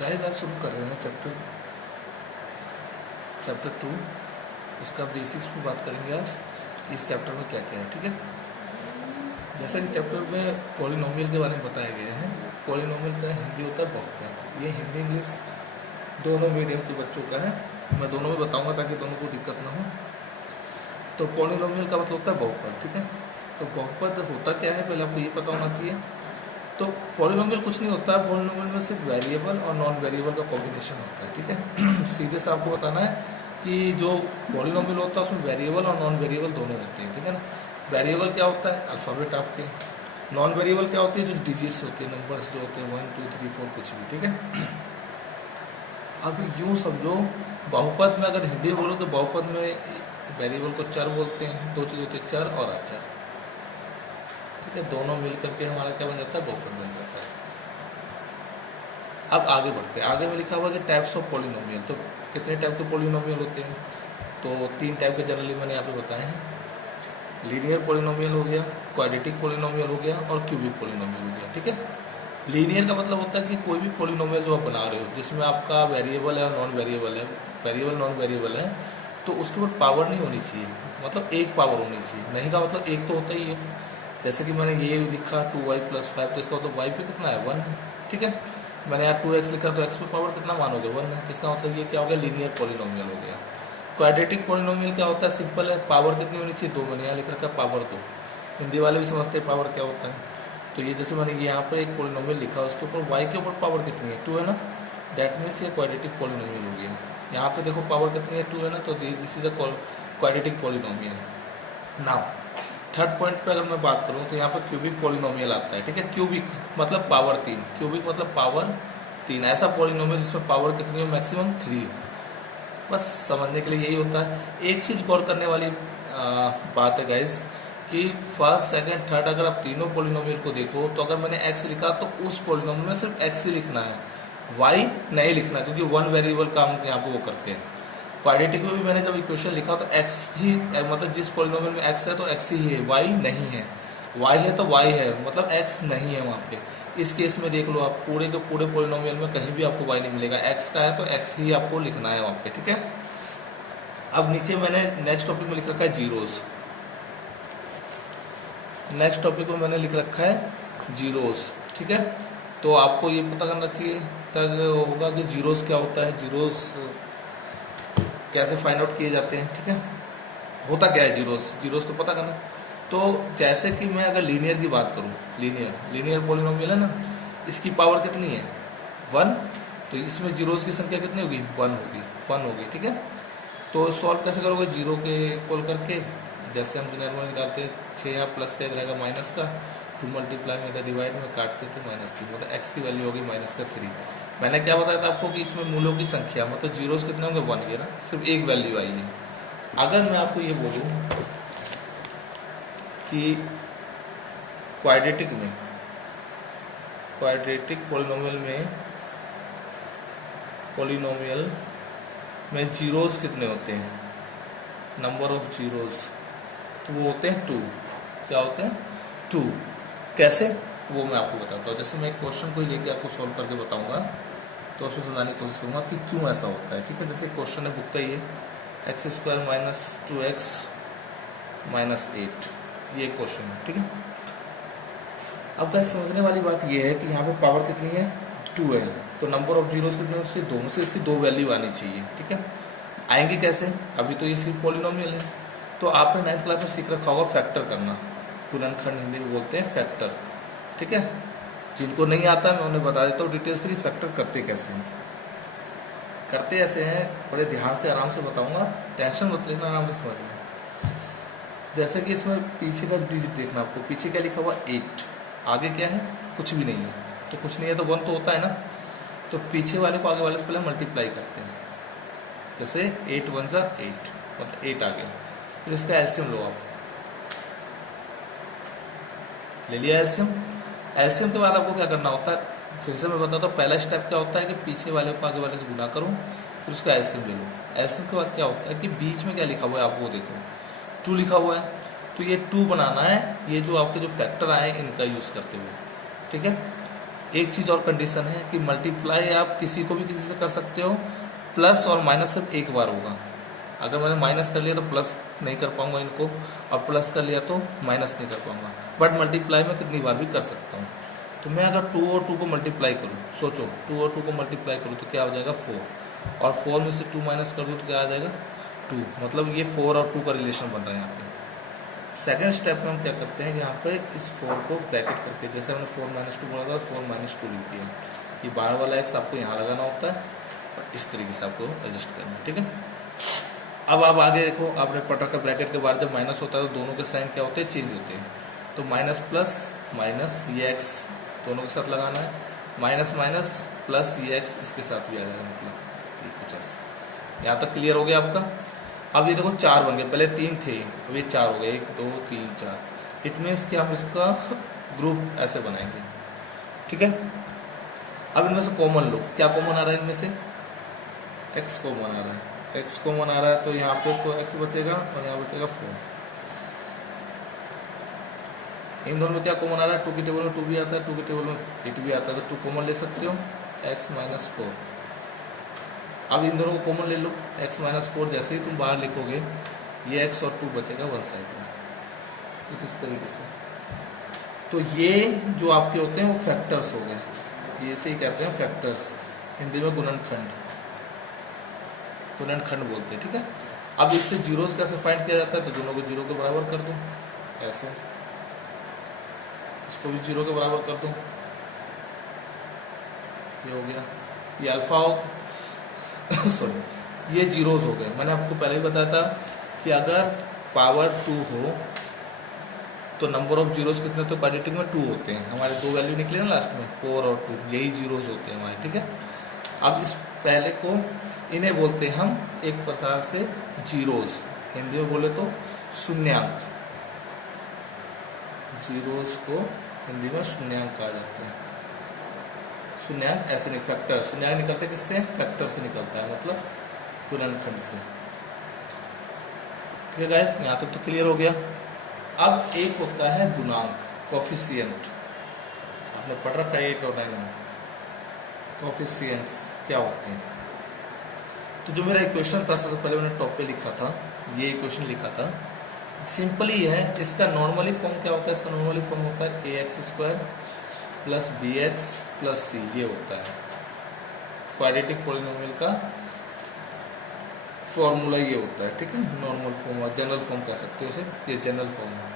Guys आज शुरू कर रहे हैं चैप्टर 2। उसका बेसिक्स पे बात करेंगे आज कि इस चैप्टर में क्या क्या है। ठीक है, जैसा कि चैप्टर में पॉलिनोमियल के बारे में बताया गया है। पॉलिनोमियल का हिंदी होता है बहुपद। ये हिंदी इंग्लिश दोनों मीडियम के बच्चों का है। मैं दोनों में बताऊंगा ताकि दोनों को दिक्कत ना हो। तो पॉलिनोमियल का मतलब होता है बहुपद। ठीक है, तो बहुपद होता क्या है पहले आपको ये पता होना चाहिए। तो पॉलिनोमियल कुछ नहीं होता है, पॉलिनोमियल में सिर्फ वेरिएबल और नॉन वेरिएबल का कॉम्बिनेशन होता है। ठीक है सीधे से आपको बताना है कि जो पॉलिनोमियल होता है उसमें वेरिएबल और नॉन वेरिएबल दोनों होते हैं। ठीक है ना, वेरिएबल क्या होता है अल्फ़ाबेट आपके, नॉन वेरिएबल क्या होती है जो डिजिट्स होती है, नंबर्स जो होते हैं 1 2 3 4 कुछ भी। ठीक है, अब यूँ समझो बहुपद में अगर हिंदी बोलो तो बहुपद में वेरिएबल को चर बोलते हैं, दो चीज़ होती है चर और अचर। ठीक है, दोनों मिल करके हमारा क्या बन जाता है बहुपद बन जाता है। अब आगे बढ़ते हैं, आगे में लिखा हुआ कि टाइप्स ऑफ पॉलिनोमियल। तो कितने टाइप के पॉलिनोमियल होते हैं? तो 3 टाइप के जनरली मैंने यहाँ पे बताए हैं। लीनियर पॉलिनोमियल हो गया, क्वाड्रेटिक पॉलिनोमियल हो गया और क्यूबिक पॉलिनोमियल हो गया। ठीक है, लीनियर का मतलब होता है कि कोई भी पॉलिनोमियल जो आप बना रहे हो जिसमें आपका वेरिएबल है और नॉन वेरिएबल है, वेरिएबल नॉन वेरिएबल है, तो उसके ऊपर पावर नहीं होनी चाहिए, मतलब एक पावर होनी चाहिए। नहीं का मतलब एक तो होता ही है। जैसे कि मैंने ये लिखा 2y + 5, तो इसका मतलब y पे कितना है 1 है। ठीक है, मैंने यहाँ 2x लिखा तो x पे पावर कितना मानोगे 1 है। तो इसका मतलब ये क्या हो गया लीनियर पॉलिनोमियल हो गया। क्वाड्रेटिक पॉलिनोमियल क्या होता है? सिंपल है, पावर कितनी होनी चाहिए 2। मैंने यहाँ लिख रखा है पावर 2। हिंदी वाले भी समझते हैं पावर क्या होता है। तो ये जैसे मैंने यहाँ पर एक पॉलिनोमियल लिखा उसके ऊपर y के ऊपर पावर कितनी है 2 है ना, डेट मीन्स ये क्वाड्रेटिक पॉलिनोमियल हो गया। यहाँ पे देखो पावर कितनी है 2 है ना, तो this is a quadratic polynomial. Now third point पे अगर मैं बात करूँ तो यहाँ पर क्यूबिक पॉलिनोमियल आता है। ठीक है, क्यूबिक मतलब पावर 3, क्यूबिक मतलब पावर 3। ऐसा पॉलिनोमियल जिसमें पावर कितनी हो मैक्सिमम 3 हो। बस समझने के लिए यही होता है। एक चीज़ गौर करने वाली बात है गाइज कि फर्स्ट सेकंड थर्ड अगर आप तीनों पॉलिनोमियल को देखो तो अगर मैंने x लिखा तो उस पॉलिनोमियल में सिर्फ x ही लिखना है, y नहीं लिखना, क्योंकि वन वेरिएबल काम यहाँ पे वो करते हैं। क्वाड्रेटिक में भी मैंने जब इक्वेशन लिखा तो x ही मतलब जिस पॉलिनोमियल में x है तो x ही है, y नहीं है। y है तो y है, मतलब x नहीं है वहाँ पे। इस केस में देख लो आप पूरे के पूरे पॉलिनोमियल में कहीं भी आपको y नहीं मिलेगा, x का है तो x ही आपको लिखना है वहाँ पे। ठीक है, अब नीचे मैंने नेक्स्ट टॉपिक में लिख रखा है जीरोस। नेक्स्ट टॉपिक में मैंने लिख रखा है जीरोस। ठीक है, तो आपको ये पता करना चाहिए तब होगा कि जीरोस क्या होता है, जीरोस कैसे फाइंड आउट किए जाते हैं। ठीक है, होता क्या है जीरोस, जीरोस तो पता करना। तो जैसे कि मैं अगर लीनियर की बात करूं, लीनियर पॉलिनोमियल है ना, इसकी पावर कितनी है 1, तो इसमें जीरोस की संख्या कितनी होगी 1 होगी। ठीक है, तो सॉल्व कैसे करोगे, जीरो के इक्वल करके, जैसे हम जनरल निकालते हैं 6 यहाँ प्लस का इधर आएगा माइनस का, 2 मल्टीप्लाई में इधर डिवाइड में काटते थे -3, मतलब x की वैल्यू होगी -3। मैंने क्या बताया था आपको कि इसमें मूलों की संख्या मतलब जीरोस कितने होंगे 1 ये ना, सिर्फ एक वैल्यू आई है। अगर मैं आपको ये बोलूँ कि क्वाड्रेटिक पॉलिनोमियल में जीरोस कितने होते हैं, नंबर ऑफ जीरोस, तो वो होते हैं 2। क्या होते हैं 2। कैसे वो मैं आपको बताता हूँ। जैसे मैं एक क्वेश्चन को लेके आपको सॉल्व करके बताऊंगा तो उसमें समझाने की कोशिश करूँगा कि क्यों ऐसा होता है। ठीक है, जैसे क्वेश्चन है बुक का ये x² - 2x - 8, ये क्वेश्चन है। ठीक है, अब बस समझने वाली बात ये है कि यहाँ पे पावर कितनी है 2 है, तो नंबर ऑफ जीरोस कितने उससे 2 में से इसकी 2 वैल्यू आनी चाहिए। ठीक है, आएंगी कैसे, अभी तो ये सिर्फ पॉलिनोमियल है। तो आपने 9th क्लास में सीख रखा होगा फैक्टर करना, गुणनखंड हिंदी में बोलते हैं फैक्टर। ठीक है, जिनको नहीं आता मैं उन्हें बता देता हूँ डिटेल से फैक्टर करते कैसे हैं। करते ऐसे हैं, बड़े ध्यान से आराम से बताऊंगा, टेंशन मत लेना, आराम से समझना। जैसे कि इसमें पीछे का डिजिट देखना आपको, पीछे क्या लिखा हुआ 8, आगे क्या है कुछ भी नहीं है, तो कुछ नहीं है तो 1 तो होता है ना, तो पीछे वाले को आगे वाले से पहले मल्टीप्लाई करते हैं। जैसे 8 × 1 = 8, मतलब 8 आ गया। फिर इसका एलसीएम लो, आप ले लिया एलसीएम। एलसीएम के बाद आपको क्या करना होता है, फिर से मैं बताता हूँ। पहला स्टेप क्या होता है कि पीछे वाले को आगे वाले से गुना करो, फिर उसका एलसीएम ले लो। एलसीएम के बाद क्या होता है कि बीच में क्या लिखा हुआ है आप वो देखो, 2 लिखा हुआ है, तो ये 2 बनाना है, ये जो आपके जो फैक्टर आए इनका यूज़ करते हुए। ठीक है, एक चीज़ और कंडीशन है कि मल्टीप्लाई आप किसी को भी किसी से कर सकते हो, प्लस और माइनस सिर्फ एक बार होगा। अगर मैंने माइनस कर लिया तो प्लस नहीं कर पाऊंगा इनको, और प्लस कर लिया तो माइनस नहीं कर पाऊंगा। बट मल्टीप्लाई में कितनी बार भी कर सकता हूँ। तो मैं अगर 2 और 2 को मल्टीप्लाई करूँ, सोचो 2 और 2 को मल्टीप्लाई करूँ तो क्या हो जाएगा 4, और 4 में से 2 माइनस कर दूँ तो क्या आ जाएगा 2। मतलब ये 4 और 2 का रिलेशन बन रहा है यहाँ पे। सेकेंड स्टेप में हम क्या करते हैं, यहाँ पे इस 4 को ब्रैकेट करके, जैसे हमने 4 - 2 बोला था, 4 - 2 लिख दिया। ये बाहर वाला एक्स आपको यहाँ लगाना होता है और इस तरीके से आपको एडजस्ट करना है, ठीक है। अब आप आगे देखो, आपने पटा का ब्रैकेट के बाद जब माइनस होता है तो दोनों के साइन क्या होते हैं, चेंज होते हैं। तो माइनस प्लस माइनस, ये एक्स दोनों के साथ लगाना है, माइनस माइनस प्लस ये एक्स इसके साथ भी आ जाएगा, मतलब ये कुछ ऐसा। यहाँ तक क्लियर हो गया आपका। अब ये देखो 4 बन गए, पहले 3 थे, अब ये 4 हो गए, 1 2 3 4। इट मीन्स कि हम इसका ग्रुप ऐसे बनाएंगे, ठीक है। अब इनमें से कॉमन लो, क्या कॉमन आ रहा है इनमें से, एक्स कॉमन आ रहा है। एक्स कॉमन आ रहा है तो यहाँ पे तो एक्स बचेगा और यहाँ बचेगा 4। इन दोनों में क्या कॉमन आ रहा है, 2 की टेबल में 2 भी आता है, 2 की टेबल में 8 भी आता है, तो 2 कॉमन ले सकते हो, x - 4। अब इन दोनों को कॉमन ले लो, x - 4, जैसे ही तुम बाहर लिखोगे ये x और 2 बचेगा वन साइड में, कुछ इस तरीके से। तो ये जो आपके होते हैं वो फैक्टर्स हो गए, ये इसे ही कहते हैं फैक्टर्स, हिंदी में गुणनखंड, गुणनखंड बोलते हैं, ठीक है। अब इससे जीरोस कैसे फाइंड किया जाता है, तो दोनों को 0 के बराबर कर दो, ऐसे, इसको भी 0 के बराबर कर दो, ये हो गया, ये अल्फा सॉरी, ये जीरोस हो गए। मैंने आपको पहले ही बताया था कि अगर पावर 2 हो तो नंबर ऑफ जीरोस कितने, तो क्वाड्रेटिक में 2 होते हैं। हमारे 2 वैल्यू निकले ना लास्ट में, 4 और 2, यही जीरोस होते हैं हमारे, ठीक है। अब इस पहले को, इन्हें बोलते हैं हम एक प्रकार से जीरोस, हिंदी में बोले तो शून्यांक। जीरोस को हिंदी में शून्यांक कहा जाता है। शून्यांक ऐसे नहीं, फैक्टर, शून्यांक निकलते किससे, फैक्टर से निकलता है, मतलब गुणनखंड से, ठीक है गाइस। यहाँ तक तो क्लियर हो गया। अब एक होता है गुणांक, कोफिशिएंट, आपने पढ़ रखा है 8 और 9 में, कोफिशिएंट्स क्या होते हैं। तो जो मेरा इक्वेशन था सबसे पहले मैंने टॉप पे लिखा था, ये इक्वेशन लिखा था, सिंपली है। इसका नॉर्मली फॉर्म क्या होता है, इसका नॉर्मली फॉर्म होता है ax² + bx + c, ये होता है क्वाड्रेटिक पॉलिनोमियल का फॉर्मूला, ये होता है, ठीक है। नॉर्मल फॉर्म और जनरल फॉर्म कह सकते हो इसे, ये जनरल फॉर्म है,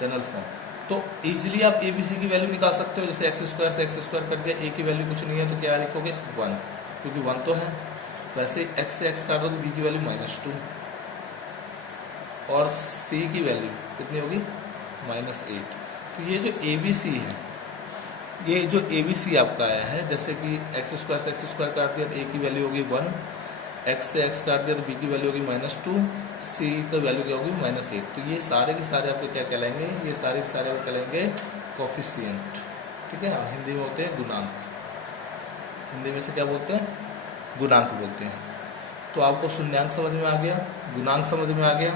जनरल फॉर्म। तो इजीली आप abc की वैल्यू निकाल सकते हो, जैसे x² से x² कट गया, a की वैल्यू कुछ नहीं है तो क्या लिखोगे 1, क्योंकि 1 तो है। वैसे x से x काट दो तो b की वैल्यू -2, और c की वैल्यू कितनी होगी -8। तो ये जो abc है, ये जो abc आपका आया है, जैसे कि x² से x² काट दिया तो a की वैल्यू होगी 1, x से x काट दिया तो b की वैल्यू होगी -2, c की वैल्यू क्या होगी -8। तो ये सारे के सारे आपको क्या कहलाएंगे, ये सारे के सारे आपको कहलाएंगे कोफिशिएंट, ठीक है। हिंदी में होते हैं गुणांक, हिंदी में से क्या बोलते हैं, गुणांक बोलते हैं। तो आपको शून्यांक समझ में आ गया, गुणांक समझ में आ गया,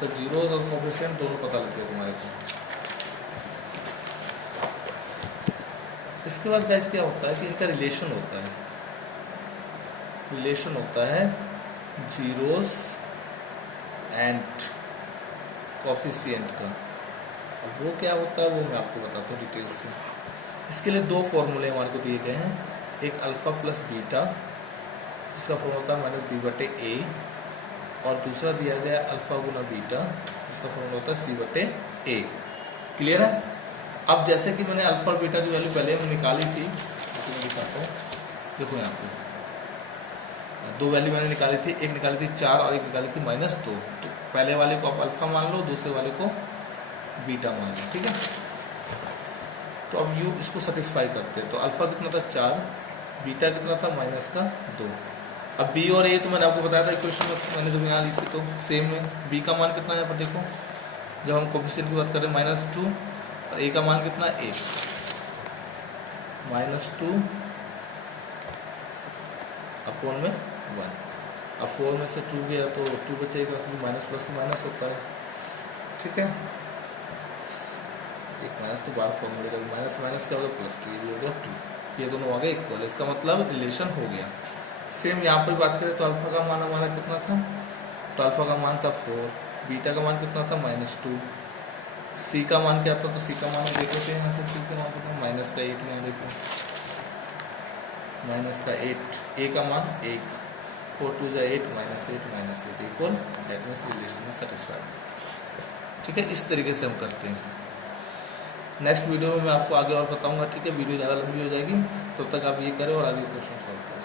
तो जीरोस और कोफिशिएंट दोनों पता लगते हैं तुम्हारे को। इसके बाद गाइस क्या होता है कि इनका रिलेशन होता है, रिलेशन होता है जीरोस एंड कोफिशिएंट का। अब वो क्या होता है वो मैं आपको बताता हूँ डिटेल से। इसके लिए 2 फॉर्मूले हमारे को दिए गए हैं, एक अल्फा प्लस बीटा जिसका फॉर्मूला होता है -b/a, और दूसरा दिया गया अल्फा गुना बीटा जिसका फॉर्मूला होता है c/a। क्लियर है। अब जैसे कि मैंने अल्फा और बीटा की वैल्यू पहले हम निकाली थी, तो मैं दिखाता हूँ, देखो यहाँ पे 2 वैल्यू मैंने निकाली थी, एक निकाली थी 4 और एक निकाली थी -2। तो पहले वाले को आप अल्फा मान लो, दूसरे वाले को बीटा मान लो, ठीक है। तो अब यू इसको सेटिस्फाई करते हैं। तो अल्फा कितना था 4, बीटा कितना था -2। अब बी और ए तो मैंने आपको बताया था इक्वेशन में, मैंने जब यहाँ लिखी तो सेम है। बी का मान कितना है यहाँ पर देखो, जब हम कोफिशिएंट की बात करें -2, और ए का मान कितना 1, -2 अपॉन में 1। अब 4 में से 2 गया तो 2 बचेगा, क्योंकि माइनस प्लस तो माइनस होता है, ठीक है। एक माइनस तो बाहर फॉर्मूले का माइनस माइनस क्या होगा प्लस 2, ये भी हो गया 2, ये दोनों आ गए इक्वल, इसका मतलब रिलेशन हो गया। सेम यहाँ पर बात करें तो अल्फा का मान हमारा कितना था, तो अल्फा का मान था 4, बीटा का मान कितना था -2, सी का मान क्या था, तो सी का मान देख लेते हैं यहाँ से, सी का मान कितना माइनस का 8, यहाँ देखो माइनस का 8, ए का मान 1, 4 2 जा 8 -8 equal that means relation is satisfied. ठीक है, इस तरीके से हम करते हैं। नेक्स्ट वीडियो में मैं आपको आगे और बताऊंगा। ठीक है, वीडियो ज़्यादा लंबी हो जाएगी, तब तक आप ये करें और आगे क्वेश्चन सॉल्व करें।